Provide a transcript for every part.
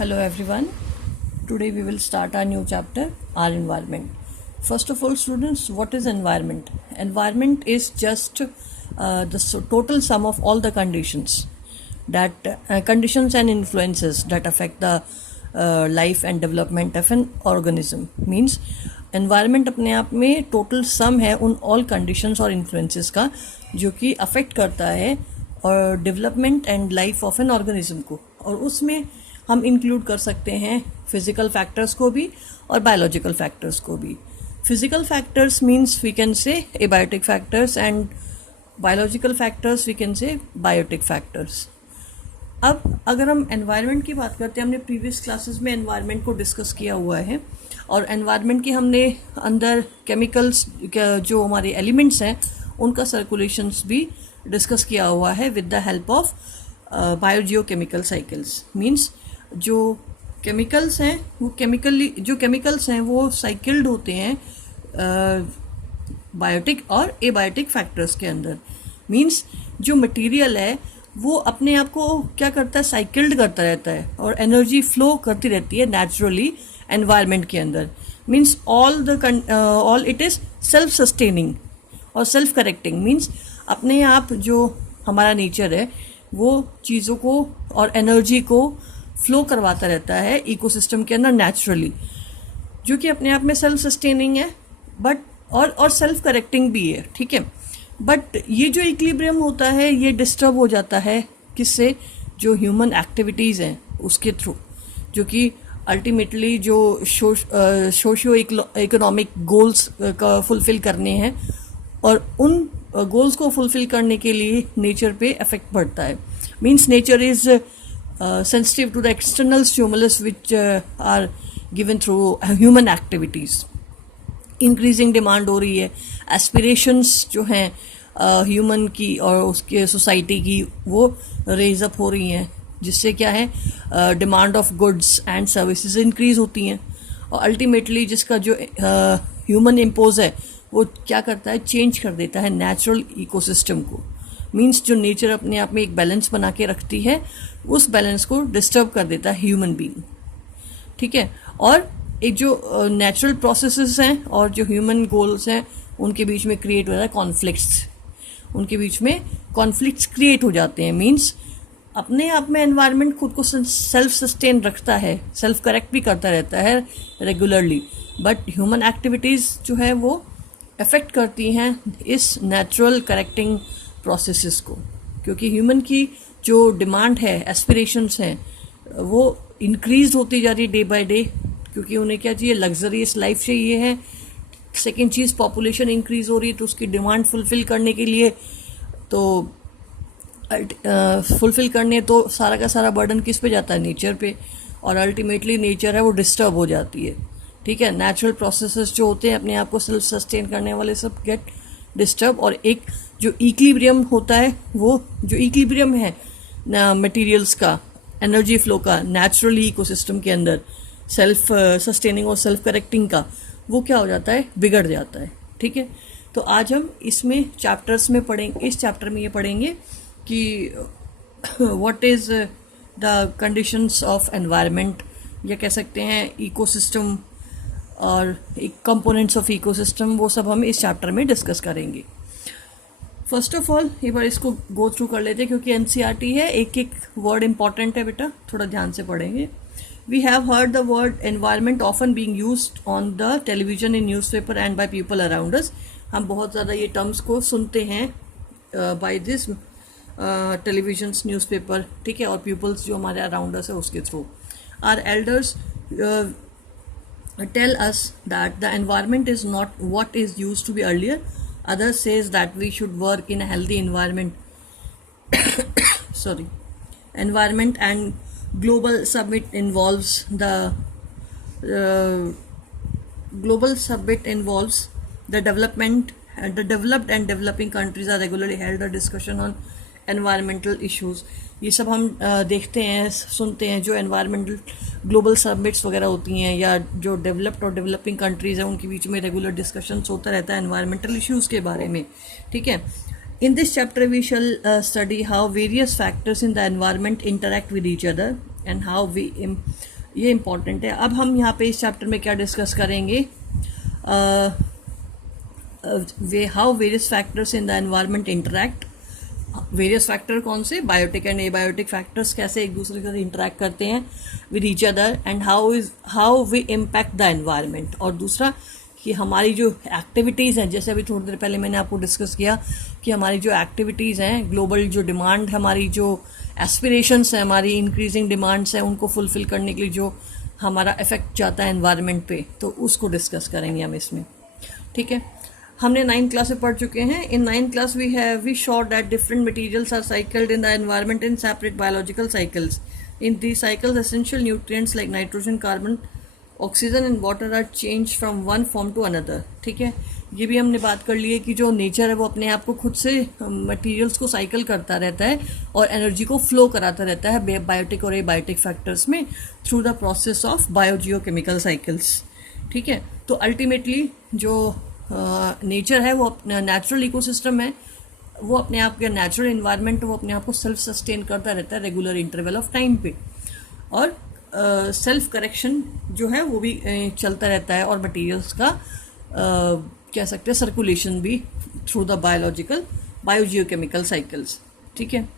Hello everyone. Today we will start our new chapter, our environment. First of all, students, what is environment? Environment is just the total sum of all the conditions conditions and influences that affect the life and development of an organism. Means environment अपने आप में total sum है उन all conditions और influences का जो कि affect करता है और development and life of an organism को, और उसमें हम इंक्लूड कर सकते हैं फिजिकल फैक्टर्स को भी और बायोलॉजिकल फैक्टर्स को भी. Physical factors means we can say abiotic factors and biological factors we can say biotic factors. अब अगर हम एनवायरनमेंट की बात करते हैं, हमने प्रीवियस क्लासेस में एनवायरनमेंट को डिस्कस किया हुआ है और एनवायरनमेंट के हमने अंदर केमिकल्स जो हमारे एलिमेंट्स हैं उनका सर्कुलेशंस भी डिस्कस किया हुआ है with the help of biogeochemical cycles. Means जो केमिकल्स हैं वो केमिकल्स हैं वो साइकिल्ड होते हैं बायोटिक और एबायोटिक फैक्टर्स के अंदर. मीन्स जो मटेरियल है वो अपने आप को क्या करता है, साइकिल्ड करता रहता है और एनर्जी फ्लो करती रहती है नेचुरली एनवायरनमेंट के अंदर. Means all it is self sustaining और सेल्फ करेक्टिंग. मीन्स अपने आप जो हमारा नेचर है वो चीज़ों को और एनर्जी को फ्लो करवाता रहता है इकोसिस्टम के अंदर नेचुरली, जो कि अपने आप में सेल्फ सस्टेनिंग है बट और सेल्फ करेक्टिंग भी है. ठीक है, बट ये जो इक्विलिब्रियम होता है ये डिस्टर्ब हो जाता है किससे, जो ह्यूमन एक्टिविटीज़ हैं उसके थ्रू, जो कि अल्टीमेटली जो सोशियो इकोनॉमिक गोल्स का फुलफिल करने हैं और उन गोल्स को फुलफिल करने के लिए नेचर पे इफेक्ट पड़ता है. Means nature is sensitive to the external stimulus which are given through human activities. Increasing demand हो रही है, aspirations जो हैं ह्यूमन की और उसके सोसाइटी की वो रेज अप हो रही हैं, जिससे क्या है demand of goods and services increase होती हैं और अल्टीमेटली जिसका जो ह्यूमन इम्पोज है वो क्या करता है, चेंज कर देता है नेचुरल इकोसिस्टम को. मीन्स जो नेचर अपने आप में एक बैलेंस बना के रखती है उस बैलेंस को डिस्टर्ब कर देता है ह्यूमन बीइंग. ठीक है, और एक जो नेचुरल प्रोसेसेस हैं और जो ह्यूमन गोल्स हैं उनके बीच में क्रिएट हो रहा है कॉन्फ्लिक्ट्स. उनके बीच में कॉन्फ्लिक्ट्स क्रिएट हो जाते हैं. मीन्स अपने आप में एनवायरनमेंट खुद को सेल्फ सस्टेन रखता है, सेल्फ करेक्ट भी करता रहता है रेगुलरली, बट ह्यूमन एक्टिविटीज़ जो है वो अफेक्ट करती हैं इस नेचुरल करेक्टिंग प्रोसेसेस को, क्योंकि ह्यूमन की जो डिमांड है, एस्पिरेशंस हैं, वो इंक्रीज होती जा रही है डे बाय डे, क्योंकि उन्हें क्या चाहिए, लग्जरियस लाइफ चाहिए है. सेकेंड चीज़, पॉपुलेशन इंक्रीज हो रही है तो उसकी डिमांड फुलफिल करने के लिए फुलफिल करने तो सारा का सारा बर्डन किस पे जाता है, नेचर पे, और अल्टीमेटली नेचर है वो डिस्टर्ब हो जाती है. ठीक है, नेचुरल प्रोसेसेस जो होते हैं अपने आप को सेल्फ सस्टेन करने वाले सब गेट डिस्टर्ब, और एक जो इक्विलिब्रियम होता है, वो जो इक्विलिब्रियम है मटेरियल्स का, एनर्जी फ्लो का नेचुरली इकोसिस्टम के अंदर, सेल्फ सस्टेनिंग और सेल्फ करेक्टिंग का, वो क्या हो जाता है, बिगड़ जाता है. ठीक है, तो आज हम इसमें चैप्टर्स में पढ़ेंगे, इस चैप्टर में ये पढ़ेंगे कि what is the conditions of environment, या कह सकते हैं इकोसिस्टम और कंपोनेंट्स ऑफ इकोसिस्टम, वो सब हम इस चैप्टर में डिस्कस करेंगे. फर्स्ट ऑफ ऑल एक बार इसको गो थ्रू कर लेते हैं क्योंकि एनसीईआरटी है, एक एक वर्ड इंपॉर्टेंट है बेटा, थोड़ा ध्यान से पढ़ेंगे. We have heard the word environment often being used on the television, in newspaper and by people around us. हम बहुत ज़्यादा ये टर्म्स को सुनते हैं बाय दिस टेलीविजन, न्यूज़पेपर, ठीक है, और पीपल्स जो हमारे अराउंड अस है उसके through. Our elders tell us that the environment is not what is used to be earlier. Others says that we should work in a healthy environment. Sorry. Environment and global summit involves the development. The developed and developing countries are regularly held a discussion on environmental issues. ये सब हम देखते हैं, सुनते हैं, जो environmental global summits वगैरह होती हैं या जो डेवलप्ड और डेवलपिंग कंट्रीज़ हैं उनके बीच में रेगुलर डिस्कशंस होता रहता है एनवायरमेंटल इश्यूज़ के बारे में. ठीक है, In this chapter, we shall study how various factors in the environment interact with each other and how we ये इम्पॉर्टेंट है। अब हम यहाँ पे इस चैप्टर में क्या डिस्कस करेंगे, how various factors in the environment interact. Various factor कौन से, बायोटिक एंड एबायोटिक फैक्टर्स कैसे एक दूसरे के साथ इंटरैक्ट करते हैं with each other, and how we impact the environment. और दूसरा कि हमारी जो एक्टिविटीज़ हैं, जैसे अभी थोड़ी देर पहले मैंने आपको डिस्कस किया कि हमारी जो एक्टिविटीज़ हैं, ग्लोबल जो डिमांड, हमारी जो एस्पिरेशंस हैं, हमारी इंक्रीजिंग डिमांड्स हैं, उनको फुलफिल करने के लिए जो हमारा इफेक्ट जाता है एनवायरनमेंट पे, तो उसको डिस्कस करेंगे हम इसमें। ठीक है, हमने 9th क्लास में पढ़ चुके हैं। In 9th class we show that different materials are cycled in the environment in separate biological cycles. In the cycles essential nutrients like nitrogen, carbon, oxygen and water are change from one form to another. ठीक है, ये भी हमने बात कर ली है कि जो नेचर है वो अपने आप को खुद से मटेरियल्स को साइकिल करता रहता है और एनर्जी को फ्लो कराता रहता है बायोटिक और एबायोटिक फैक्टर्स में through the process of biogeochemical cycles. ठीक है, तो अल्टीमेटली जो नेचर है वो अपना नेचुरल इकोसिस्टम है, वो अपने आप के नेचुरल इन्वायरमेंट, वो अपने आप को सेल्फ सस्टेन करता रहता है रेगुलर इंटरवल ऑफ टाइम पे, और सेल्फ करेक्शन जो है वो भी चलता रहता है, और मटेरियल्स का कह सकते हैं सर्कुलेशन भी थ्रू द बायोजियोकेमिकल साइकिल्स। ठीक है,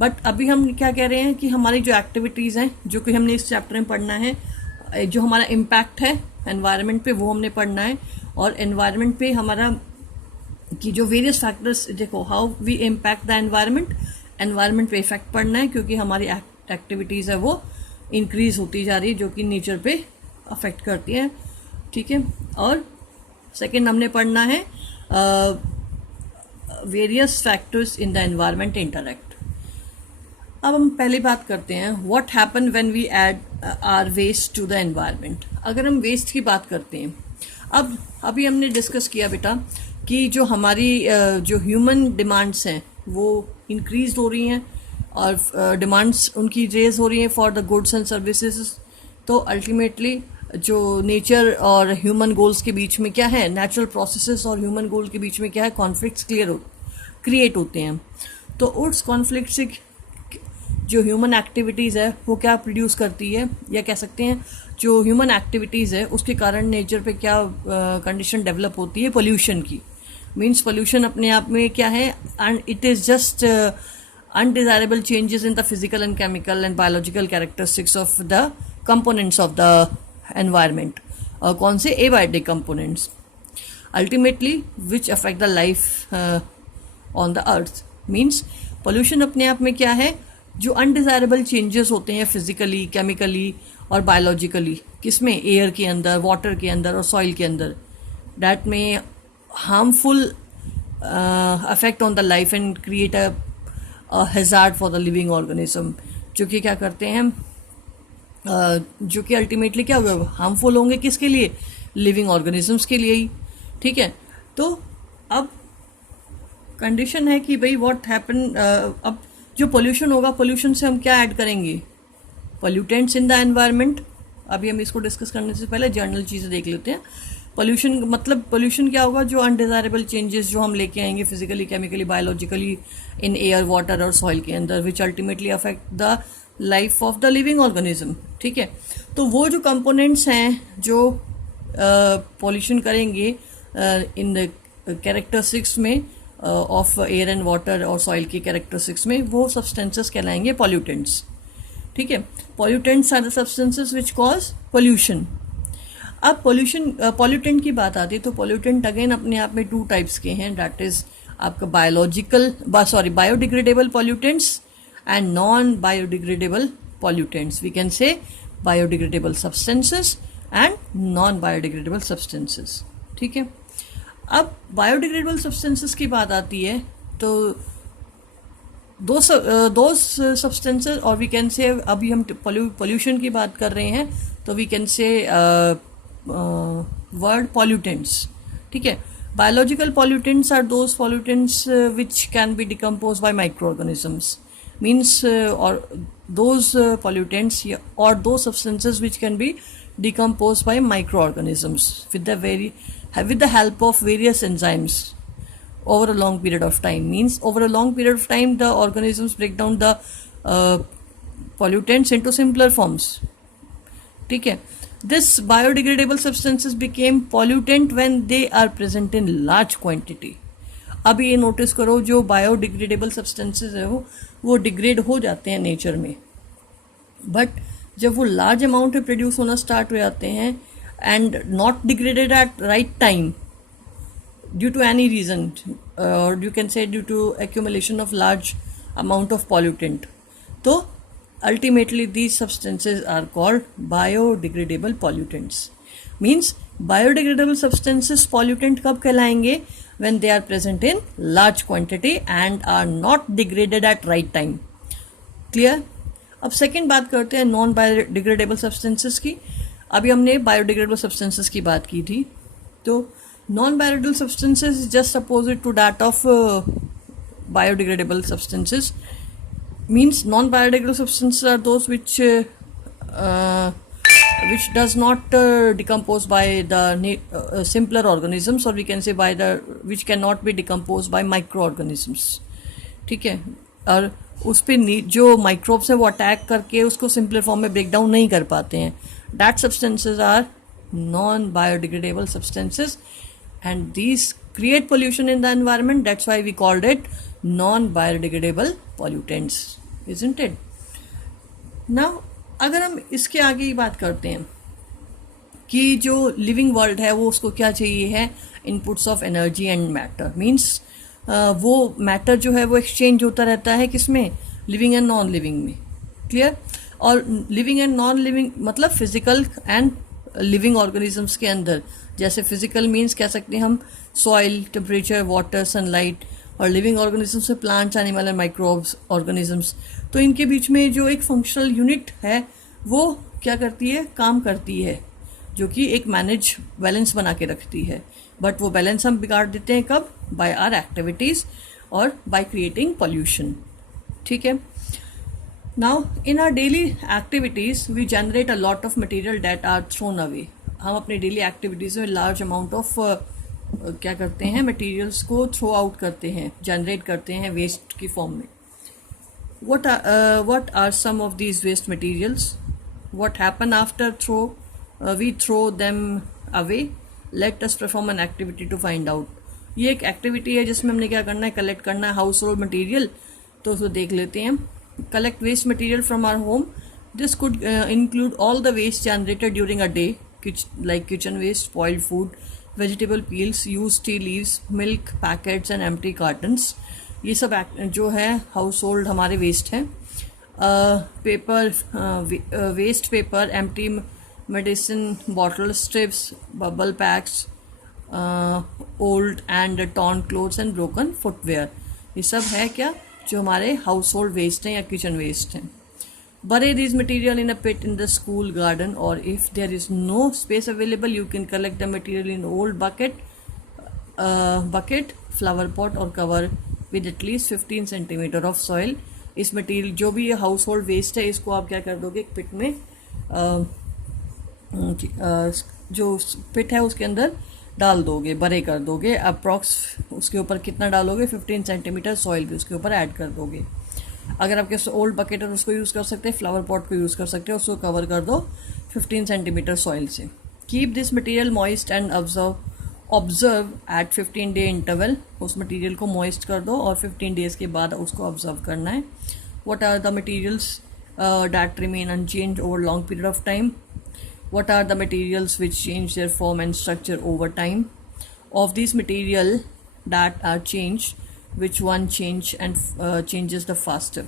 बट अभी हम क्या कह रहे हैं कि हमारी जो एक्टिविटीज़ हैं, जो कि हमने इस चैप्टर में पढ़ना है, जो हमारा इम्पैक्ट है एनवायरनमेंट पे वो हमने पढ़ना है, और एनवायरनमेंट पे हमारा कि जो वेरियस फैक्टर्स, देखो how we impact the environment पे इफेक्ट पड़ना है, क्योंकि हमारी एक्टिविटीज़ है वो इंक्रीज होती जा रही है, जो कि नेचर पे अफेक्ट करती है। ठीक है, और सेकेंड हमने पढ़ना है various factors in the environment interact. अब हम पहले बात करते हैं what happen when we add our waste to the environment. अगर हम वेस्ट की बात करते हैं, अब अभी हमने डिस्कस किया बेटा कि जो हमारी जो ह्यूमन डिमांड्स हैं वो इंक्रीज हो रही हैं, और डिमांड्स उनकी रेज हो रही हैं for the goods and services. तो अल्टीमेटली जो नेचर और ह्यूमन गोल्स के बीच में क्या है, नेचुरल प्रोसेसेस और ह्यूमन गोल के बीच में क्या है, कॉन्फ्लिक्ट्स क्रिएट होते हैं। तो उस कॉन्फ्लिक्ट से जो ह्यूमन एक्टिविटीज़ है वो क्या प्रोड्यूस करती है, या कह सकते हैं जो ह्यूमन एक्टिविटीज़ है उसके कारण नेचर पे क्या कंडीशन डेवलप होती है, पोल्यूशन की। मीन्स पोल्यूशन अपने आप में क्या है, and it is just undesirable changes in the physical and chemical and biological characteristics of the components of the environment, और कौन से abiotic components ultimately which affect the life on the earth। means pollution अपने आप में क्या है, जो undesirable changes होते हैं फिजिकली, केमिकली और बायोलॉजिकली, किसमें, एयर के अंदर, वाटर के अंदर और सॉइल के अंदर, that may harmful affect on the life and create a hazard for the living organism, जो कि क्या करते हैं, जो कि अल्टीमेटली क्या होगा, हार्मफुल होंगे किसके लिए, लिविंग ऑर्गेनिजम्स के लिए ही। ठीक है, तो अब कंडीशन है कि भाई व्हाट हैपन, अब जो पोल्यूशन होगा, पोल्यूशन से हम क्या ऐड करेंगे, पोल्यूटेंट्स इन द एनवायरनमेंट। अभी हम इसको डिस्कस करने से पहले जनरल चीज़ें देख लेते हैं। पोल्यूशन मतलब पोल्यूशन क्या होगा, जो अनडिज़ायरेबल चेंजेस जो हम लेके आएंगे physically, chemically, biologically in air, water और सॉइल के अंदर, which ultimately affect the life of the living organism. ठीक है, तो वो जो कंपोनेंट्स हैं जो पोल्यूशन करेंगे इन द कैरेक्टरिस्टिक्स में ऑफ एयर एंड वाटर और सॉइल की कैरेक्टरिस्टिक्स में, वो सब्सटेंसेस कहलाएंगे पॉल्यूटेंट्स। ठीक है, pollutants are the substances which cause pollution. अब पॉल्यूटेंट की बात आती है तो पॉल्यूटेंट अगेन अपने आप में 2 टाइप्स के हैं, दैट इज आपका biodegradable pollutants and non biodegradable pollutants. We can say biodegradable substances and non biodegradable substances. ठीक है, अब बायोडिग्रेडेबल सब्सटेंसेस की बात आती है तो दो सब्सटेंसेस, और वी कैन से, अभी हम पोल्यूशन की बात कर रहे हैं तो we can say word pollutants. ठीक है, biological pollutants are those pollutants which can be decompose by micro organisms. Means और दोज पॉल्यूटेंट्स और those substances which can be decompose by micro organisms with the help of various enzymes over a long period of time. Means over a long period of time the organisms break down the pollutants into simpler forms. ठीक है. This biodegradable substances became pollutant when they are present in large quantity. अब ये notice करो, जो biodegradable substances है वो degrade हो जाते हैं नेचर में, बट जब वो लार्ज अमाउंट में प्रोड्यूस होना स्टार्ट हो जाते हैं and not degraded at right time due to any reason, और you can say due to accumulation of large amount of pollutant, तो ultimately these substances are called biodegradable pollutants. Means biodegradable substances pollutant कब कहलाएंगे? When they are present in large quantity and are not degraded at right time. Clear? अब second बात करते हैं non biodegradable substances की. अभी हमने बायोडिग्रेडेबल सब्सटेंसेस की बात की थी, तो non biodegradable substances just opposite to that of biodegradable substances. Means non-biodegradable substances are those which does not decompose by the simpler organisms, or we can say by the which cannot be decomposed by microorganisms. ठीक है, और उस पर जो microbes हैं वो attack करके उसको सिंपलर फॉर्म में ब्रेक डाउन नहीं कर पाते हैं. That substances are non biodegradable substances and these create pollution in the environment. That's why we called it non-biodegradable pollutants, isn't it? Now अगर हम इसके आगे ही बात करते हैं कि जो लिविंग वर्ल्ड है वो उसको क्या चाहिए है, inputs of energy and matter. Means वो मैटर जो है वो एक्सचेंज होता रहता है किसमें, लिविंग एंड नॉन लिविंग में. क्लियर? और लिविंग एंड नॉन लिविंग मतलब फिजिकल एंड लिविंग ऑर्गेनिजम्स के अंदर. जैसे फिजिकल मीन्स कह सकते हैं हम सॉइल, टेम्परेचर, वाटर, सनलाइट, और लिविंग ऑर्गेनिजम्स से plants, animal and microbes organisms. तो इनके बीच में जो एक फंक्शनल यूनिट है वो क्या करती है, काम करती है, जो कि एक मैनेज बैलेंस बना के रखती है. बट वो बैलेंस हम बिगाड़ देते हैं कब, बाय आवर एक्टिविटीज़ और बाय क्रिएटिंग पॉल्यूशन. ठीक है. Now in our daily activities we generate a lot of material that are thrown away. हम अपने डेली एक्टिविटीज़ में लार्ज अमाउंट ऑफ क्या करते हैं, मटेरियल्स को थ्रो आउट करते हैं, जनरेट करते हैं वेस्ट की फॉर्म में. what are some of these waste materials? What happen after we throw them away? Let us perform an activity to find out. ये एक एक्टिविटी है जिसमें हमने क्या करना है, कलेक्ट करना है हाउस होल्ड मटीरियल. तो उसको देख लेते हैं. Collect waste material from our home. This could include all the waste generated during a day, like kitchen waste, spoiled food, vegetable peels, used tea leaves, milk packets and empty cartons. ये सब जो है household हमारे waste हैं. Paper waste paper, empty medicine bottle, strips, bubble packs, old and torn clothes and broken footwear. ये सब है क्या, जो हमारे हाउस होल्ड वेस्ट हैं या किचन वेस्ट हैं. Bury these material in a pit in the school garden, or if there is no space available, you can collect the material in old bucket, flower pot, or cover with at least 15 centimeter of soil. इस material जो भी ये house hold waste है इसको आप क्या कर दोगे, एक पिट में जो पिट है उसके अंदर डाल दोगे, बरे कर दोगे. अप्रॉक्स उसके ऊपर कितना डालोगे, 15 सेंटीमीटर सॉइल भी उसके ऊपर ऐड कर दोगे. अगर आपके ओल्ड बकेट है उसको यूज़ कर सकते हैं, फ्लावर पॉट को यूज़ कर सकते हैं, उसको कवर कर दो 15 सेंटीमीटर सॉइल से. Keep this material moist and observe eight 15 day interval. उस मटेरियल को मॉइस्ट कर दो और 15 डेज़ के बाद उसको ऑब्जर्व करना है. What are the materials that remain unchanged over long period of time? What are the materials which change their form and structure over time? Of these material that are changed, which one changes the faster?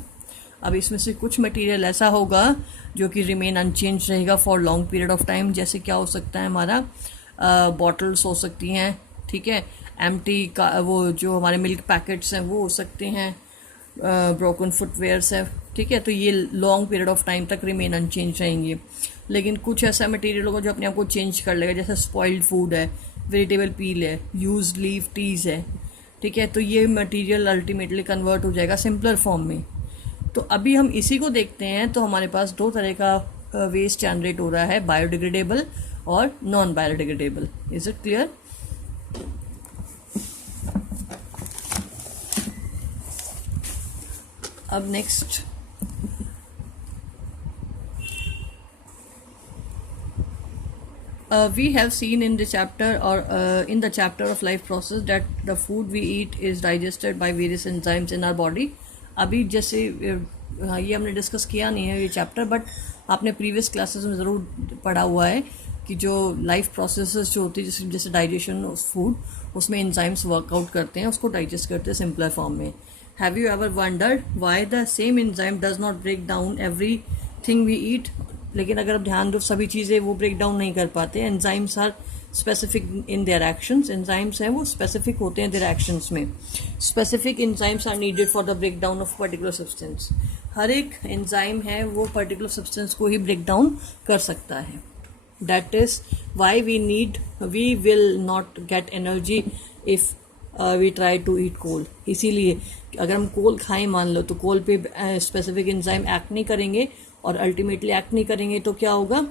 अब इसमें से कुछ material ऐसा होगा जो कि remain unchange रहेगा for long period of time. जैसे क्या हो सकता है, हमारा बॉटल्स हो सकती हैं, ठीक है, एम्प्टी का वो जो हमारे मिल्क पैकेट्स हैं वो हो सकते हैं, ब्रोकन फुटवेयर्स है, ठीक है. तो ये लॉन्ग पीरियड ऑफ टाइम तक रिमेन अनचेंज रहेंगे. लेकिन कुछ ऐसा मटेरियल होगा जो अपने आप को चेंज कर लेगा, जैसे स्पॉइल्ड फूड है, वेजिटेबल पील है, यूज्ड लीफ टीज़ है, ठीक है. तो ये मटेरियल अल्टीमेटली कन्वर्ट हो जाएगा सिंपलर फॉर्म में. तो अभी हम इसी को देखते हैं. तो हमारे पास दो तरह का वेस्ट जनरेट हो रहा है, बायोडिग्रेडेबल और non biodegradable. Is it clear? अब next We have seen in the chapter or in the chapter of life process that the food we eat is digested by various enzymes in our body. अभी जैसे ये हमने discuss किया नहीं है ये chapter, but आपने प्रीवियस क्लासेस में ज़रूर पढ़ा हुआ है कि जो लाइफ प्रोसेसेस जो होती है जैसे जैसे डाइजेशन ऑफ फूड, उसमें एंजाइम्स वर्कआउट करते हैं, उसको डाइजेस्ट करते हैं सिंपलर फॉर्म में. Have you ever wondered why the same enzyme does not break down everything we eat? लेकिन अगर आप ध्यान दो सभी चीज़ें वो ब्रेक डाउन नहीं कर पाते. Enzymes are specific in their actions. Enzymes हैं वो स्पेसिफिक होते हैं देयर एक्शंस में. Specific enzymes are needed for the break down of particular substance. हर एक एंजाइम है वो पर्टिकुलर सब्सटेंस को ही ब्रेक डाउन कर सकता है. That is why we will not get energy if we try to eat coal. इसीलिए अगर हम कोल खाएं मान लो तो कोल पे स्पेसिफिक एंजाइम एक्ट नहीं करेंगे और अल्टीमेटली एक्ट नहीं करेंगे तो क्या होगा,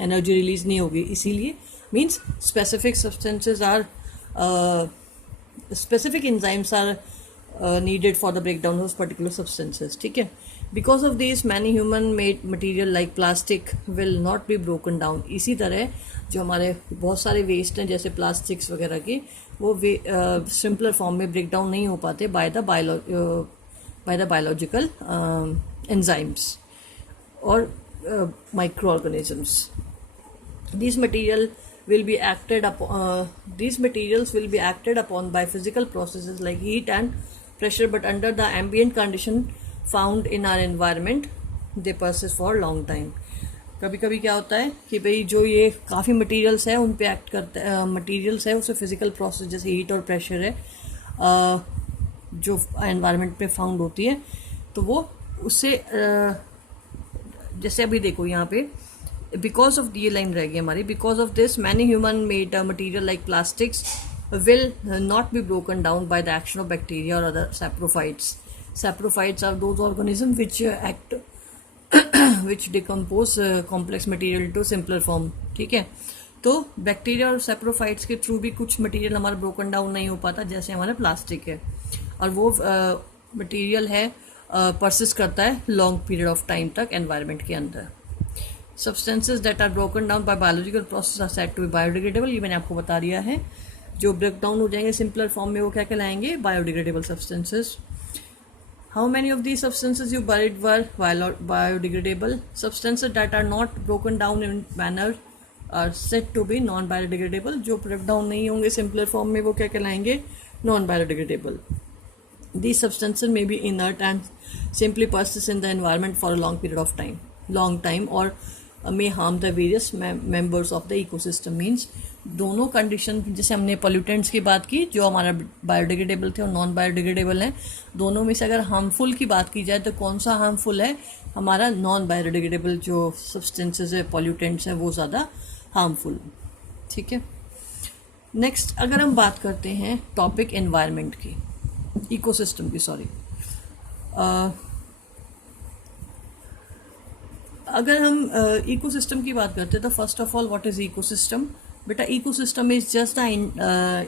एनर्जी रिलीज नहीं होगी. इसीलिए means specific substances are specific enzymes are needed for the breakdown of particular substances. ठीक है. Because of these many human made material like plastic will not be broken down. इसी तरह जो हमारे बहुत सारे वेस्ट हैं जैसे प्लास्टिक्स वगैरह के, वो सिंपलर फॉर्म में ब्रेक डाउन नहीं हो पाते बाय द बायोलॉजिकल एंजाइम्स और micro organisms. These materials will be acted upon by physical processes like heat and pressure, but under the ambient condition found in our environment they persist for long time. कभी कभी क्या होता है कि भाई जो ये काफ़ी मटेरियल्स है उन पे एक्ट करते हैं, मटेरियल्स है उसे फिजिकल प्रोसेस जैसे हीट और प्रेशर है जो एनवायरनमेंट पे फाउंड होती है, तो वो उससे जैसे अभी देखो यहाँ पे बिकॉज ऑफ ये लाइन रह गई हमारी. Because of this many human made material like plastics will not be broken down by the action of bacteria or other saprophytes. Saprophytes are those organisms which act which decompose complex material into simpler form. ठीक है. तो bacteria और saprophytes के through भी कुछ material हमारा broken down नहीं हो पाता, जैसे हमारा प्लास्टिक है, और वो मटेरियल है परसिस्ट करता है लॉन्ग पीरियड ऑफ टाइम तक एनवायरनमेंट के अंदर. Substances that are broken down by biological process are said to be biodegradable. ये मैंने आपको बता दिया है. जो ब्रेक डाउन हो जाएंगे सिंपलर फॉर्म में वो क्या कहलाएंगे, biodegradable substances. How many of these substances you buried were biodegradable. Substances that are not broken down in manner are said to be non biodegradable. जो ब्रेक डाउन नहीं होंगे simpler form में वो क्या कहलाएंगे, non biodegradable. These substances may be inert and simply persist in the environment for a long period of time, or may harm the various members of the ecosystem. Means दोनों condition, जैसे हमने pollutants की बात की जो हमारा biodegradable थे और नॉन बायोडिग्रेडेबल हैं, दोनों में से अगर हार्मफुल की बात की जाए तो कौन सा हार्मफुल है, हमारा नॉन बायोडिग्रेडेबल जो सब्सटेंसेज है, पोल्यूटेंट्स हैं, वो ज़्यादा हार्मफुल. ठीक है. नेक्स्ट अगर हम बात करते हैं टॉपिक एनवायरनमेंट की, इकोसिस्टम की, सॉरी, अगर हम इकोसिस्टम की बात करते हैं तो first of all what is ecosystem. बेटा ecosystem is just a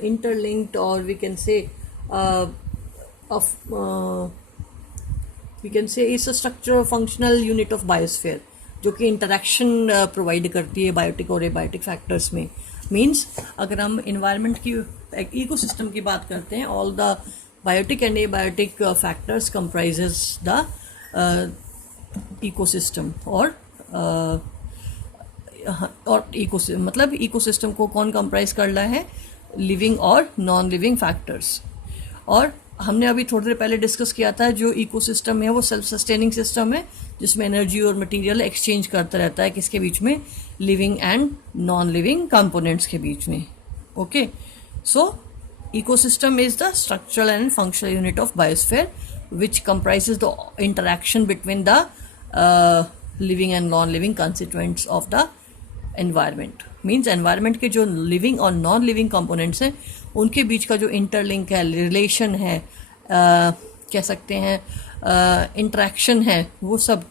interlinked or we can say it's a structure functional unit of biosphere जो कि इंटरेक्शन प्रोवाइड करती है बायोटिक और एबायोटिक फैक्टर्स में. मीन्स अगर हम इन्वायरमेंट की इकोसिस्टम की बात करते हैं, all the biotic and abiotic factors comprises the ecosystem और मतलब इकोसिस्टम को कौन कंप्राइज कर रहा है, लिविंग और नॉन लिविंग फैक्टर्स. और हमने अभी थोड़ी देर पहले डिस्कस किया था जो इकोसिस्टम है वो सेल्फ सस्टेनिंग सिस्टम है जिसमें एनर्जी और मटेरियल एक्सचेंज करता रहता है, किसके बीच में, living and non living components के बीच में. Okay. So ecosystem is the structural and functional unit of biosphere which comprises the interaction between the living and non-living constituents of the environment. Means environment के जो living और non-living components हैं उनके बीच का जो interlink है, relation है, कह सकते हैं interaction है, वो सब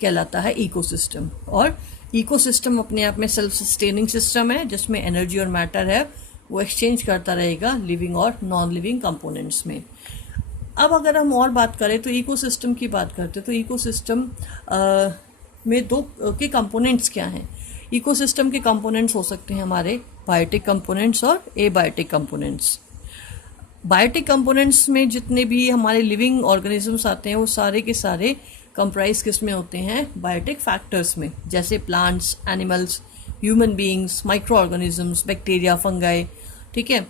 कहलाता है ecosystem. और ecosystem अपने आप में self sustaining system है जिसमें energy और matter है वो एक्सचेंज करता रहेगा लिविंग और नॉन लिविंग कंपोनेंट्स में. अब अगर हम और बात करें तो इकोसिस्टम की बात करते हैं तो इकोसिस्टम में दो के कंपोनेंट्स क्या हैं. इकोसिस्टम के कंपोनेंट्स हो सकते हैं हमारे बायोटिक कंपोनेंट्स और एबायोटिक कंपोनेंट्स। बायोटिक कंपोनेंट्स में जितने भी हमारे लिविंग ऑर्गेनिजम्स आते हैं वो सारे के सारे कंप्राइज किस में होते हैं, बायोटिक फैक्टर्स में, जैसे plants, animals, human beings, micro organisms, bacteria, fungi, ठीक है,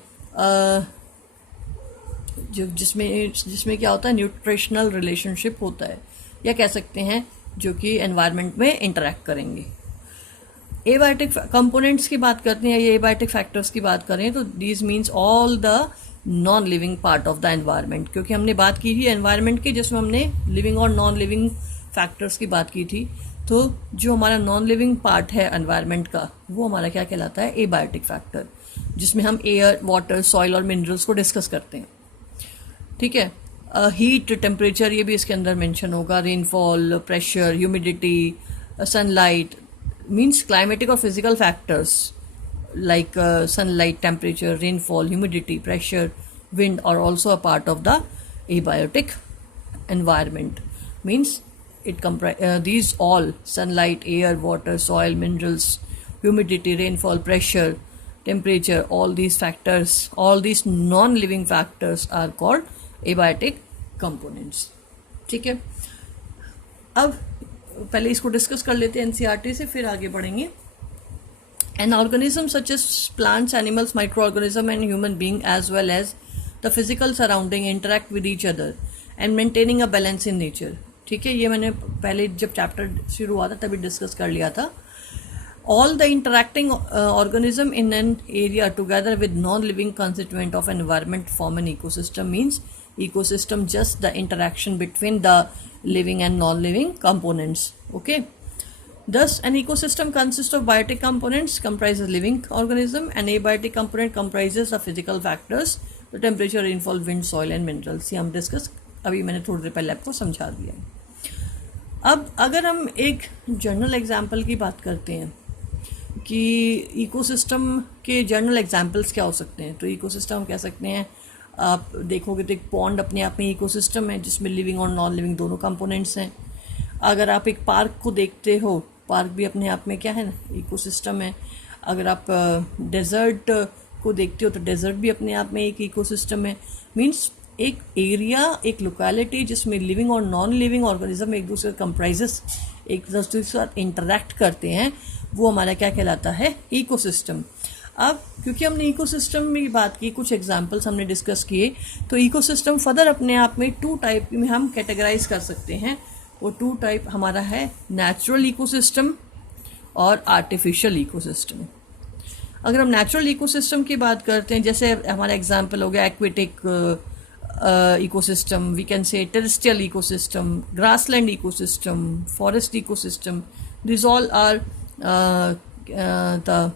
जो जिसमें क्या होता है, न्यूट्रिशनल रिलेशनशिप होता है, या कह सकते हैं जो कि एनवायरनमेंट में इंटरेक्ट करेंगे। एबायोटिक कंपोनेंट्स की बात करते हैं या एबायोटिक फैक्टर्स की बात करें तो these means all the non living part of the environment, क्योंकि हमने बात की थी एनवायरनमेंट की जिसमें हमने लिविंग और नॉन लिविंग फैक्टर्स की बात की थी। तो जो हमारा नॉन लिविंग पार्ट है एनवायरनमेंट का वो हमारा क्या कहलाता है, एबायोटिक फैक्टर, जिसमें हम एयर, वाटर, सॉइल और मिनरल्स को डिस्कस करते हैं, ठीक है। हीट, टेम्परेचर ये भी इसके अंदर मेंशन होगा, rainfall, pressure, humidity, sunlight, means climatic और physical factors like sunlight, temperature, rainfall, humidity, pressure, wind are also a part of the abiotic environment. Means it these all, sunlight, air, water, soil, minerals, humidity, rainfall, pressure, temperature, all these factors, all these non-living factors are called abiotic components. ठीक है, अब पहले इसको discuss कर लेते हैं NCERT से, फिर आगे बढ़ेंगे। An organism such as plants, animals, microorganism and human being as well as the physical surrounding interact with each other and maintaining a balance in nature. ठीक है, ये मैंने पहले जब चैप्टर शुरू हुआ था तभी डिस्कस कर लिया था। All the interacting organism in an area together with non-living constituent of environment form an ecosystem. Means ecosystem just the interaction between the living and non-living components. Okay. Thus, an ecosystem consists of biotic components, comprises living organism, and abiotic component comprises the physical factors, the temperature, rainfall, wind, soil, and minerals. ये हम discuss अभी मैंने थोड़ी देर पहले आपको समझा दिया। अब अगर हम एक जनरल एग्जाम्पल की बात करते हैं कि इकोसिस्टम के जनरल एग्जाम्पल्स क्या हो सकते हैं, तो इकोसिस्टम हम कह सकते हैं, आप देखोगे तो एक पॉन्ड अपने आप में इकोसिस्टम है जिसमें लिविंग और नॉन लिविंग दोनों कंपोनेंट्स हैं। अगर आप एक पार्क को देखते हो, पार्क भी अपने आप में क्या है ना, इकोसिस्टम है। अगर आप डेजर्ट को देखते हो तो डेजर्ट भी अपने आप में एक इकोसिस्टम है। मीन्स एक एरिया, एक लोकेलिटी जिसमें लिविंग और नॉन लिविंग ऑर्गेनिज्म एक दूसरे कंप्राइजेस एक दूसरे के साथ इंटरेक्ट करते हैं, वो हमारा क्या कहलाता है, इकोसिस्टम। अब क्योंकि हमने इकोसिस्टम में बात की, कुछ एग्जांपल्स हमने डिस्कस किए, तो इकोसिस्टम फर्दर अपने आप में 2 टाइप में हम कैटेगराइज कर सकते हैं। वो 2 टाइप हमारा है नेचुरल इकोसिस्टम और आर्टिफिशियल इकोसिस्टम। अगर हम नेचुरल इकोसिस्टम की बात करते हैं, जैसे हमारा एग्जांपल हो गया aquatic ecosystem, we can say terrestrial ecosystem, grassland ecosystem, forest ecosystem, this all are the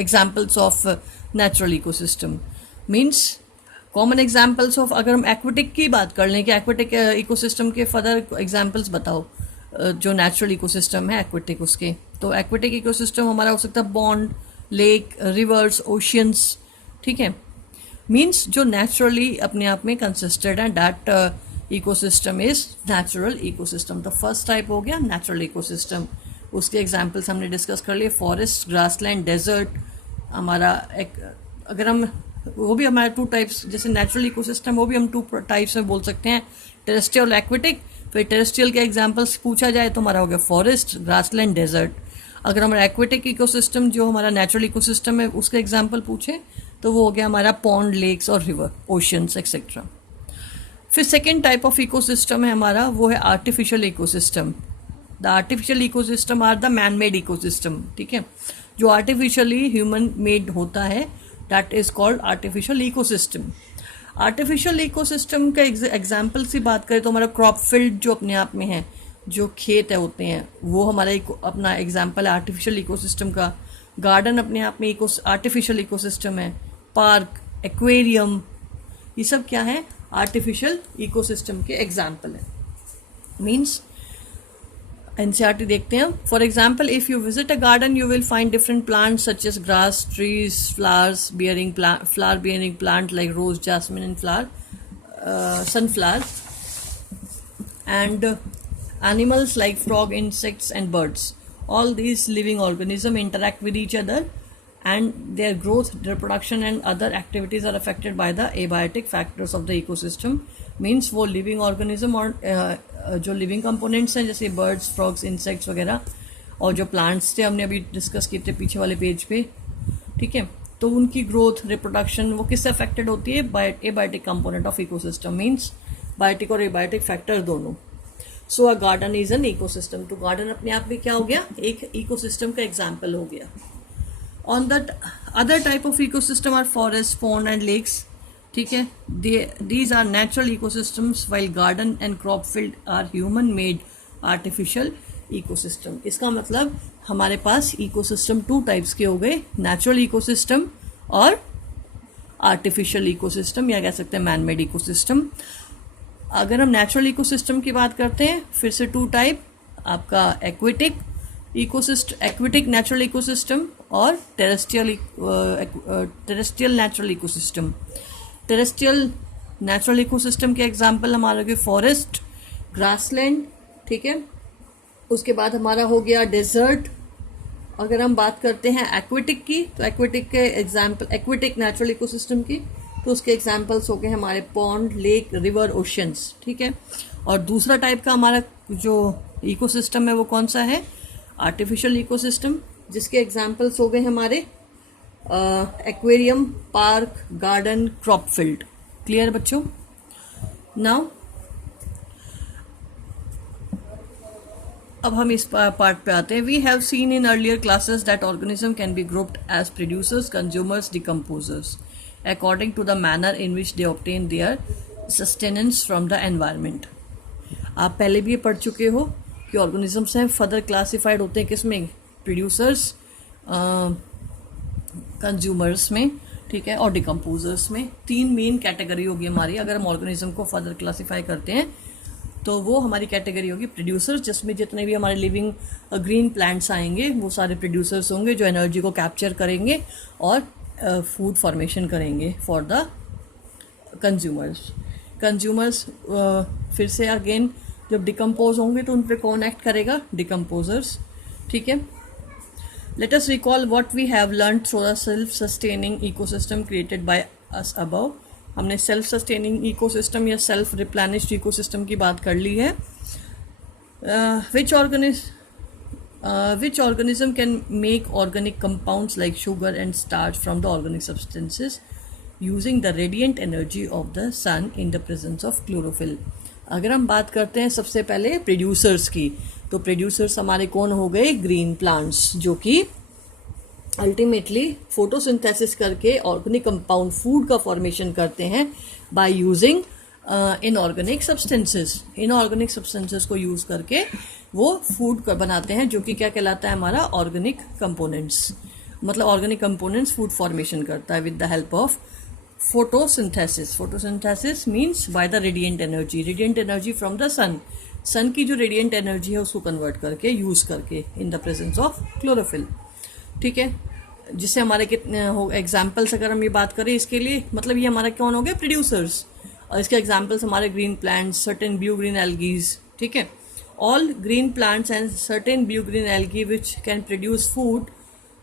examples of natural ecosystem. Means common examples of, अगर हम एक्वेटिक की बात कर लें कि एक्वेटिक इकोसिस्टम के फर्दर एग्जाम्पल्स बताओ जो नेचुरल इकोसिस्टम है एक्वेटिक उसके, तो एक्वेटिक इकोसिस्टम हमारा हो सकता है पॉन्ड, लेक, रिवर्स, ओशियंस, ठीक है। मीन्स जो नेचुरली अपने आप में कंसिस्टेड है, that ecosystem is natural ecosystem. तो फर्स्ट टाइप हो गया नेचुरल इकोसिस्टम, उसके एग्जाम्पल्स हमने डिस्कस कर लिए, फॉरेस्ट, ग्रासलैंड, डेजर्ट हमारा अगर हम वो भी हमारे 2 टाइप्स, जैसे नेचुरल इकोसिस्टम वो भी हम 2 टाइप्स में बोल सकते हैं, टेरेस्ट्रियल, एक्वेटिक। फिर टेरेस्ट्रियल के एग्जांपल्स पूछा जाए तो हमारा हो गया फॉरेस्ट, ग्रासलैंड, डेजर्ट। अगर हमारा एक्वेटिक इकोसिस्टम जो हमारा नेचुरल इकोसिस्टम है उसके एग्जांपल पूछे तो वो हो गया हमारा पॉन्ड, लेक्स और रिवर, ओशंस एक्सेट्रा। फिर सेकेंड टाइप ऑफ इकोसिस्टम है हमारा, वो है artificial ecosystem. The artificial ecosystem are the man made ecosystem, ठीक है, जो आर्टिफिशियली ह्यूमन मेड होता है, that is called artificial ecosystem. Artificial ecosystem का एग्जाम्पल से बात करें तो हमारा क्रॉप फील्ड जो अपने आप में है, जो खेत है होते हैं, वो हमारा अपना एग्जाम्पल है आर्टिफिशियल इकोसिस्टम का। गार्डन अपने आप में आर्टिफिशियल इकोसिस्टम है, पार्क, एक्वेरियम, ये सब क्या है, आर्टिफिशियल इकोसिस्टम के एग्जाम्पल है। मीन्स एनसीईआरटी देखते हैं। For example, if you visit a garden you will find different plants such as grass, trees, flowers bearing plant like rose, jasmine and sunflower, and animals like frog, insects and birds. All these living organisms interact with each other and their growth, reproduction and other activities are affected by the abiotic factors of the ecosystem. Means वो living organism और जो living components हैं जैसे birds, frogs, insects वगैरह और जो plants थे हमने अभी डिस्कस किए थे पीछे वाले पेज पे, ठीक है, तो उनकी ग्रोथ, रिप्रोडक्शन वो किससे अफेक्टेड होती है? By abiotic component of ecosystem, means biotic और एबायोटिक फैक्टर दोनों. So a garden is an ecosystem. तो गार्डन अपने आप में क्या हो गया? एक इकोसिस्टम का एग्जाम्पल हो गया. On that other type of ecosystem are forest, pond and lakes, ठीक है. These are natural ecosystems while garden and crop field are human made artificial ecosystem. इसका मतलब हमारे पास इकोसिस्टम टू टाइप्स के हो गए, नेचुरल इकोसिस्टम और आर्टिफिशियल इकोसिस्टम, या कह सकते हैं मैन मेड इकोसिस्टम. अगर हम नेचुरल इकोसिस्टम की बात करते हैं, फिर से टू टाइप, आपका aquatic ecosystem, aquatic natural ecosystem और terrestrial natural ecosystem. Terrestrial natural ecosystem के एग्जाम्पल हमारे हो गए फॉरेस्ट, ग्रासलैंड, ठीक है. उसके बाद हमारा हो गया डेजर्ट. अगर हम बात करते हैं एक्वेटिक की, तो एक्वेटिक के एग्जाम्पल, एक्वेटिक नेचुरल इकोसिस्टम की, तो उसके एग्जाम्पल्स हो गए हमारे पॉन्ड, लेक, रिवर, ओशंस, ठीक है. और दूसरा टाइप का हमारा जो इकोसिस्टम है वो कौन सा है? आर्टिफिशियल इकोसिस्टम, जिसके एग्जाम्पल्स हो गए हमारे aquarium, park, garden, crop field. Clear बच्चों? नाउ अब हम इस पार्ट पे आते हैं. We have seen in earlier classes that organism can be grouped as producers, consumers, decomposers according to the manner in which they obtain their sustenance from the environment. आप पहले भी ये पढ़ चुके हो कि ऑर्गेनिजम्स हैं फर्दर क्लासिफाइड होते हैं किसमें? प्रोड्यूसर्स, कंज्यूमर्स में, ठीक है, और डिकम्पोजर्स में. तीन मेन कैटेगरी होगी हमारी अगर हम ऑर्गेनिज्म को फर्दर क्लासिफाई करते हैं. तो वो हमारी कैटेगरी होगी प्रोड्यूसर्स, जिसमें जितने भी हमारे लिविंग ग्रीन प्लांट्स आएंगे वो सारे प्रोड्यूसर्स होंगे जो एनर्जी को कैप्चर करेंगे और फूड फॉर्मेशन करेंगे फॉर द कंज्यूमर्स. कंज्यूमर्स फिर से अगेन जब डिकम्पोज होंगे तो उन पर कौन एक्ट करेगा? डिकम्पोजर्स, ठीक है. Let us recall what we have learned through the self sustaining ecosystem created by us above. हमने सेल्फ सस्टेनिंग इकोसिस्टम या सेल्फ रिप्लेनिश्ड इकोसिस्टम की बात कर ली है. Which organism can make organic compounds like sugar and starch from the organic substances using the radiant energy of the sun in the presence of chlorophyll. अगर हम बात करते हैं सबसे पहले प्रोड्यूसर्स की, तो प्रोड्यूसर्स हमारे कौन हो गए? ग्रीन प्लांट्स, जो कि अल्टीमेटली फोटोसिंथेसिस करके ऑर्गेनिक कंपाउंड फूड का फॉर्मेशन करते हैं by using inorganic substances. Inorganic substances को यूज करके वो फूड बनाते हैं, जो कि क्या कहलाता है हमारा? Organic components. मतलब ऑर्गेनिक कंपोनेंट्स फूड फॉर्मेशन करता है with the help of photosynthesis. Photosynthesis means by the radiant energy, radiant energy from the sun. Sun की जो रेडिएंट एनर्जी है उसको कन्वर्ट करके, यूज करके इन द प्रेजेंस ऑफ क्लोरोफिल, ठीक है. जिससे हमारे कितने हो एग्जाम्पल्स अगर हम ये बात करें इसके लिए, मतलब ये हमारा कौन हो गया? प्रोड्यूसर्स. और इसके एग्जाम्पल्स हमारे green plants, certain blue green algae, ठीक है. All green plants and certain blue green algae which can produce food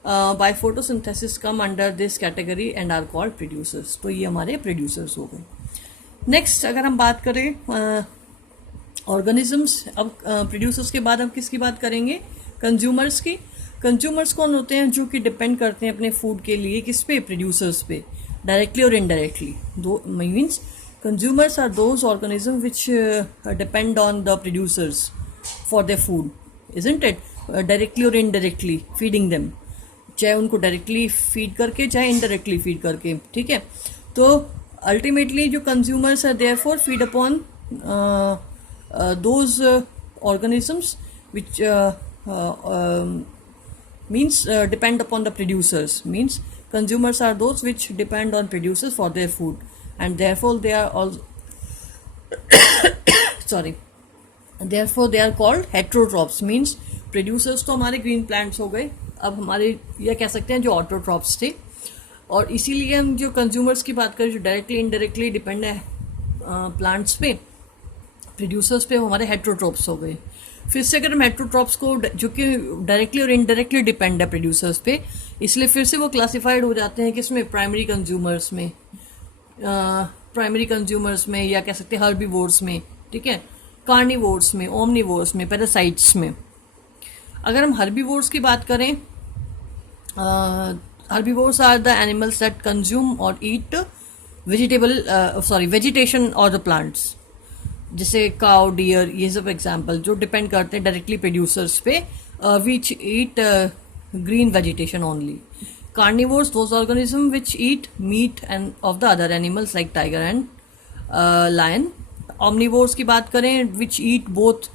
by photosynthesis come under this category and are called producers. तो ये हमारे प्रोड्यूसर्स हो गए. नेक्स्ट अगर हम बात करें ऑर्गेनिजम्स, अब प्रोड्यूसर्स के बाद हम किसकी बात करेंगे? कंज्यूमर्स की. कंज्यूमर्स कौन होते हैं? जो कि डिपेंड करते हैं अपने फूड के लिए किस पे? प्रोड्यूसर्स पे, डायरेक्टली और इनडायरेक्टली. दो means consumers are those organism which depend on the producers for their food, isn't it? Directly और इनडायरेक्टली फीडिंग देम, चाहे उनको डायरेक्टली फीड करके चाहे इनडायरेक्टली फीड करके, ठीक है. तो अल्टीमेटली जो consumers are therefore feed upon those organisms which means depend upon the producers. Means consumers are those which depend on producers for their food and therefore they are all sorry, therefore they are called heterotrophs. Means producers तो हमारे green plants हो गए, अब हमारे यह कह सकते हैं जो autotrophs थे. और इसीलिए हम जो consumers की बात करें जो डायरेक्टली इनडायरेक्टली डिपेंड है प्लांट्स पे, प्रोड्यूसर्स पे, वो हमारे हेट्रोट्रोप्स हो गए. फिर से अगर हेट्रोट्रॉप्स को जो कि डायरेक्टली और इनडायरेक्टली डिपेंड है प्रोड्यूसर्स पे, इसलिए फिर से वो क्लासिफाइड हो जाते हैं किसमें, प्राइमरी कंज्यूमर्स में, प्राइमरी कंज्यूमर्स में, या कह सकते हैं हर्बीवोर्स में, ठीक है, कार्निवोर्स में, ओमनीवोर्स में, पैरासाइट्स में। अगर हम हर्बीवोर्स की बात करें, herbivores are the animals that consume or eat vegetation or the plants, जैसे काउ, डियर, ये सब एग्जाम्पल जो डिपेंड करते हैं डायरेक्टली प्रोड्यूसर्स पे, which eat green vegetation only. Carnivores those organism which eat meat and of the other animals like tiger and lion. omnivores की बात करें, which eat both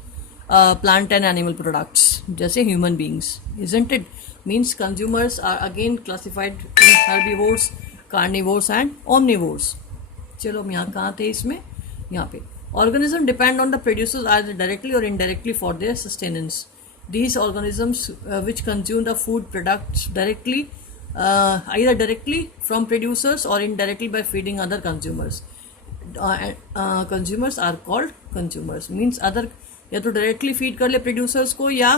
plant and animal products, जैसे human beings, isn't it? Means consumers are again classified in herbivores, carnivores and omnivores. चलो हम यहाँ कहाँ थे इसमें, यहाँ पे organism depend on the producers either directly or indirectly for their sustenance. These organisms which consume the food products directly, either directly from producers or indirectly by feeding other consumers. Consumers are called consumers. Means other, या तो directly feed कर ले producers को या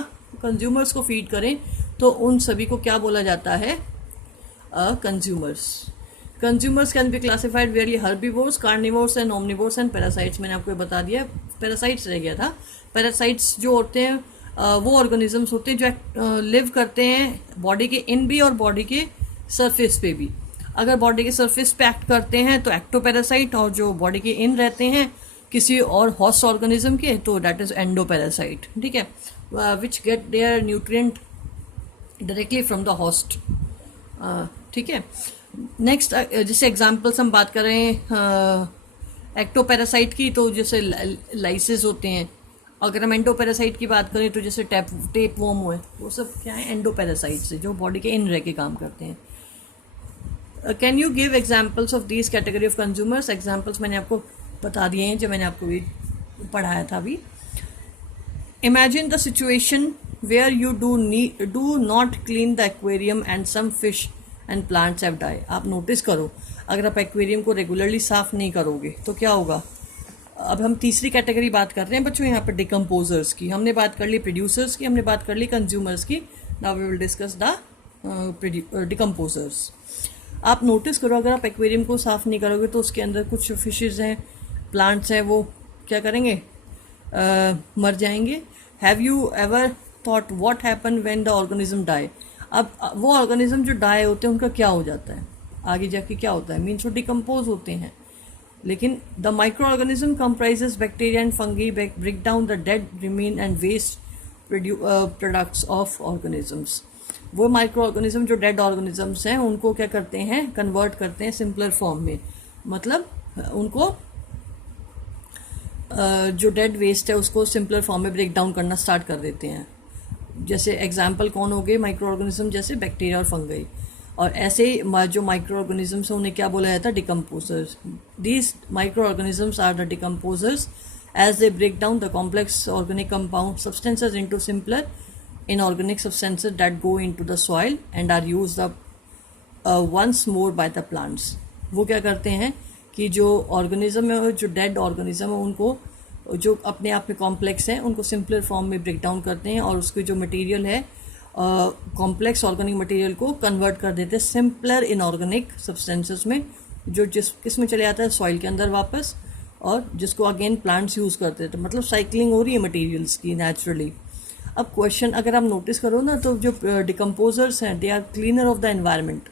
consumers को feed करें, तो उन सभी को क्या बोला जाता है, consumers. Consumers can be classified वेयरली herbivores, carnivores and omnivores and parasites. मैंने आपको बता दिया, पैरासाइट्स रह गया था। पैरासाइट्स जो होते हैं वो ऑर्गेनिजम्स होते हैं जो लिव करते हैं बॉडी के इन भी और बॉडी के सरफेस पे भी। अगर बॉडी के सरफेस पे एक्ट करते हैं तो एक्टोपैरासाइट, और जो बॉडी के इन रहते हैं किसी और होस्ट ऑर्गेनिज्म के, तो दैट इज एंडोपैरासाइट, ठीक है, which get their nutrient directly from the host, ठीक है। नेक्स्ट जैसे एग्जांपल्स हम बात कर रहे हैं एक्टोपैरासाइट की, तो जैसे लाइसिस होते हैं। अगर हम एंडोपैरासाइट की बात करें तो जैसे टेप वॉर्म हुए, वो सब क्या है, एंडोपैरासाइट से, जो बॉडी के इन रह के काम करते हैं। Can you give examples of these category of consumers? Examples मैंने आपको बता दिए हैं जो मैंने आपको भी पढ़ाया था अभी। Imagine the situation where you do not clean the aquarium and some fish and plants have die. आप नोटिस करो, अगर आप एक्वेरियम को रेगुलरली साफ नहीं करोगे तो क्या होगा। अब हम तीसरी कैटेगरी बात कर रहे हैं बच्चों यहाँ पर, डिकम्पोजर्स की। हमने बात कर ली प्रोड्यूसर्स की, हमने बात कर ली कंज्यूमर्स की। Now we will discuss the decomposers. आप नोटिस करो, अगर आप एक्वेरियम को साफ नहीं करोगे तो उसके अंदर कुछ फिशेज हैं, प्लांट्स हैं, वो क्या करेंगे, मर जाएंगे। Have you ever thought what happen when the organism die? अब वो ऑर्गेनिज्म जो डाई होते हैं उनका क्या हो जाता है, आगे जाके क्या होता है, मीन्स वो डिकम्पोज होते हैं। लेकिन the micro organism comprises bacteria and fungi, break down the dead remain and waste products of organisms. वो माइक्रो ऑर्गेनिज्म जो डेड ऑर्गेनिजम्स हैं उनको क्या करते हैं, कन्वर्ट करते हैं सिंपलर फॉर्म में। मतलब उनको जो डेड वेस्ट है उसको सिंपलर फॉर्म में ब्रेक डाउन करना स्टार्ट कर देते हैं। जैसे एग्जांपल कौन हो गए, माइक्रो ऑर्गेनिज्म जैसे बैक्टीरिया और फंगई। और ऐसे ही जो माइक्रो ऑर्गेनिजम्स हैं उन्हें क्या बोला जाता है, decomposers. These micro organisms are the decomposers as they break down the complex organic compound substances into simpler inorganic substances that go into the soil and are used up once more by the plants. वो क्या करते हैं कि जो organism है, जो dead organism है, उनको जो अपने आप में कॉम्प्लेक्स हैं उनको सिंपलर फॉर्म में ब्रेक डाउन करते हैं और उसके जो मटेरियल है कॉम्प्लेक्स ऑर्गेनिक मटेरियल को कन्वर्ट कर देते हैं सिंपलर इनऑर्गेनिक सब्सटेंसेस में, जो किस में चले जाता है, सॉइल के अंदर वापस, और जिसको अगेन प्लांट्स यूज़ करते हैं। तो मतलब साइकिलिंग हो रही है मटेरियल्स की नेचुरली। अब क्वेश्चन अगर आप नोटिस करो ना, तो जो डिकम्पोजर्स हैं they are cleaner of the environment.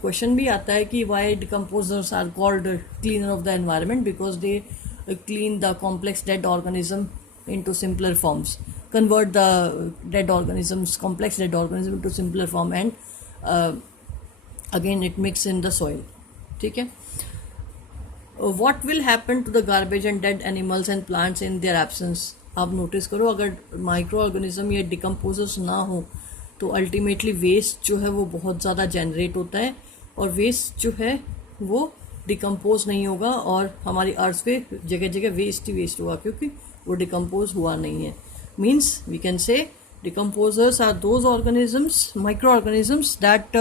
Question भी आता है कि why decomposers are called cleaner of the environment, because they clean the complex dead organism into simpler forms, convert the dead organisms, complex dead organism to simpler form, and again it mix in the soil. ठीक है। What will happen to the garbage and dead animals and plants in their absence? आप notice करो, अगर micro organism या decomposers ना हो तो ultimately waste जो है वो बहुत ज़्यादा जनरेट होता है, और वेस्ट जो है वो डिकम्पोज नहीं होगा, और हमारी अर्थ पे जगह जगह वेस्ट ही वेस्ट होगा क्योंकि वो डिकम्पोज हुआ नहीं है। Means we can say decomposers are those organisms, microorganisms that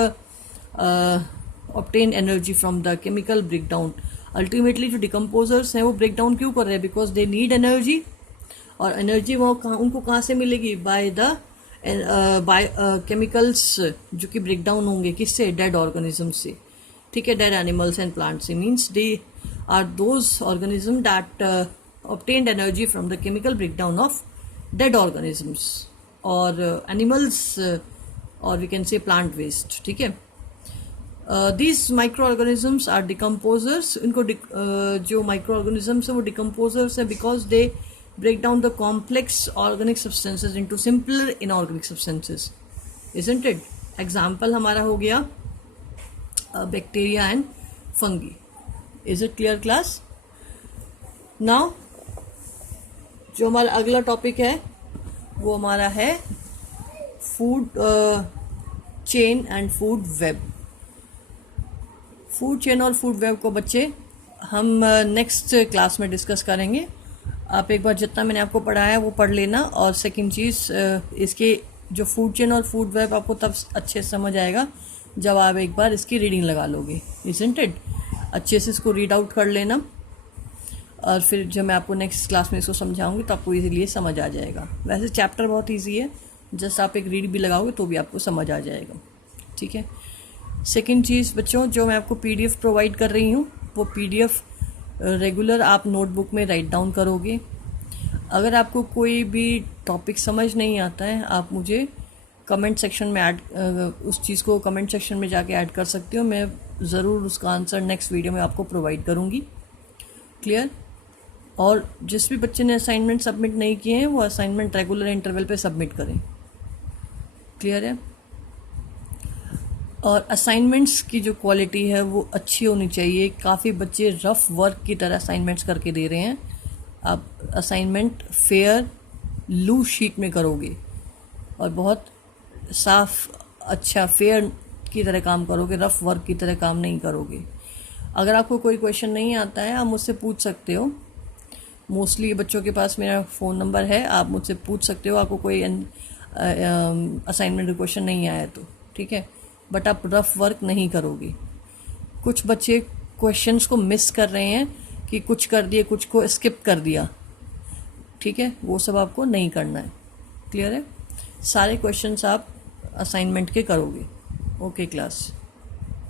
obtain energy from the chemical breakdown. Ultimately जो decomposers हैं वो breakdown क्यों कर रहे हैं, because they need energy, और एनर्जी वो उनको कहाँ से मिलेगी? बाय द केमिकल्स जो कि ब्रेक डाउन होंगे किससे? डेड ऑर्गेनिज्म से, ठीक है, डेड एनिमल्स एंड प्लांट से। Means they are those organism that obtained energy from the chemical breakdown of dead organisms or animals or we can say plant waste, ठीक है। these microorganisms are decomposers। इनको जो microorganisms है वो decomposers है because they break down the complex organic substances into simpler inorganic substances, isn't it? example हमारा हो गया bacteria and fungi। is it clear class? now जो हमारा अगला टॉपिक है वो हमारा है food chain and food web. Food chain और फूड वेब को बच्चे हम नेक्स्ट क्लास में डिस्कस करेंगे। आप एक बार जितना मैंने आपको पढ़ाया वो पढ़ लेना, और सेकंड चीज़ इसके जो फूड चेन और फूड वेब आपको तब अच्छे से समझ आएगा जब आप एक बार इसकी रीडिंग लगा लोगे, इज़न्ट इट? अच्छे से इसको रीड आउट कर लेना, और फिर जब मैं आपको नेक्स्ट क्लास में इसको समझाऊंगी तो आपको इजीली समझ आ जाएगा। वैसे चैप्टर बहुत इजी है, जस्ट आप एक रीड भी लगाओगे तो भी आपको समझ आ जाएगा, ठीक है। सेकंड चीज़ बच्चों, जो मैं आपको पीडीएफ प्रोवाइड कर रही हूँ वो पीडीएफ रेगुलर आप नोटबुक में राइट डाउन करोगे। अगर आपको कोई भी टॉपिक समझ नहीं आता है आप मुझे कमेंट सेक्शन में ऐड उस चीज़ को कमेंट सेक्शन में जाके ऐड कर सकते हो। मैं ज़रूर उसका आंसर नेक्स्ट वीडियो में आपको प्रोवाइड करूँगी। क्लियर? और जिस भी बच्चे ने असाइनमेंट सबमिट नहीं किए हैं वो असाइनमेंट रेगुलर इंटरवल पे सबमिट करें। क्लियर है? और असाइनमेंट्स की जो क्वालिटी है वो अच्छी होनी चाहिए। काफ़ी बच्चे रफ वर्क की तरह असाइनमेंट्स करके दे रहे हैं। आप असाइनमेंट फेयर लूज शीट में करोगे और बहुत साफ अच्छा फेयर की तरह काम करोगे, रफ वर्क की तरह काम नहीं करोगे। अगर आपको कोई क्वेश्चन नहीं आता है आप मुझसे पूछ सकते हो। मोस्टली बच्चों के पास मेरा फ़ोन नंबर है, आप मुझसे पूछ सकते हो आपको कोई असाइनमेंट का क्वेश्चन नहीं आया तो, ठीक है। बट आप रफ वर्क नहीं करोगे। कुछ बच्चे क्वेश्चंस को मिस कर रहे हैं कि कुछ कर दिए, कुछ को स्किप कर दिया, ठीक है, वो सब आपको नहीं करना है। क्लियर है? सारे क्वेश्चंस आप असाइनमेंट के करोगे। Okay class.